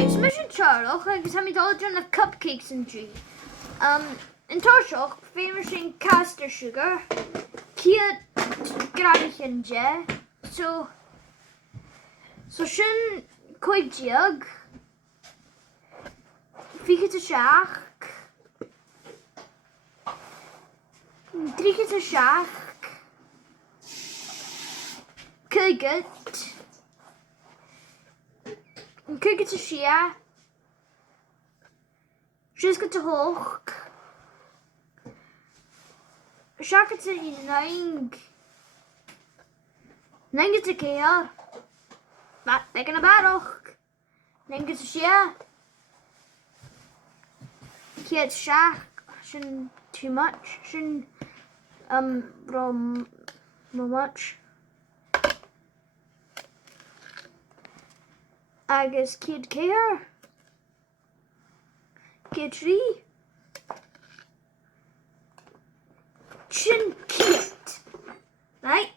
Right, so mission Teàrlach agus ha mi dodge na cupcakes and G. In Teàrlach, famous in caster sugar, kia granichin je, so sin coigiag, figet a shaach, driget a shaach, Kuget a shia, Shisket a hoch, Shaket a Nang a care, Bat taken a baroch, Nang a shia, Kiet shach, Shin too much, Shin from much. Agus kid care, kid tree, chin kit, right?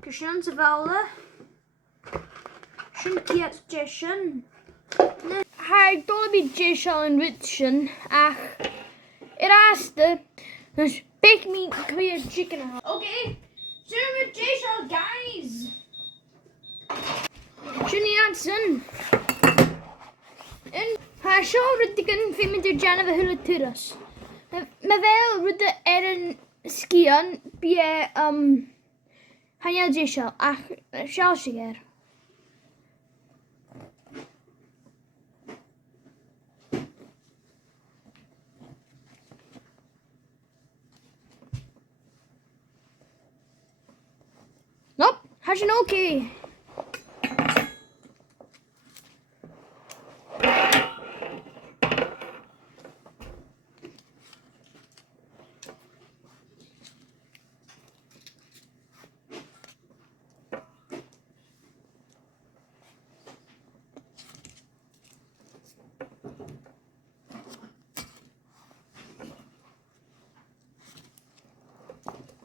Cushions of Ola, shin kit jeshin. Hij don't be jeshin and richin. Ach, it asked the bake me clear chicken. Okay, so with jeshin guys. Shinny Anson. En haar show ryddigan fi mynd i'r jan efo hwyl y tyros. Mae fel rydda yn sgion bie hanyal jesio ach sial sigar. Nope, has an okay.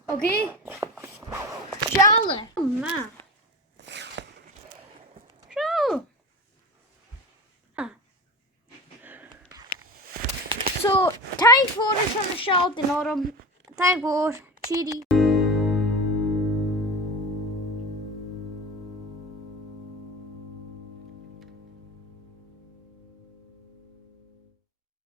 Okay, Charlotte. Oh man. So, so time for us on the shelf in autumn. Time for cheaty.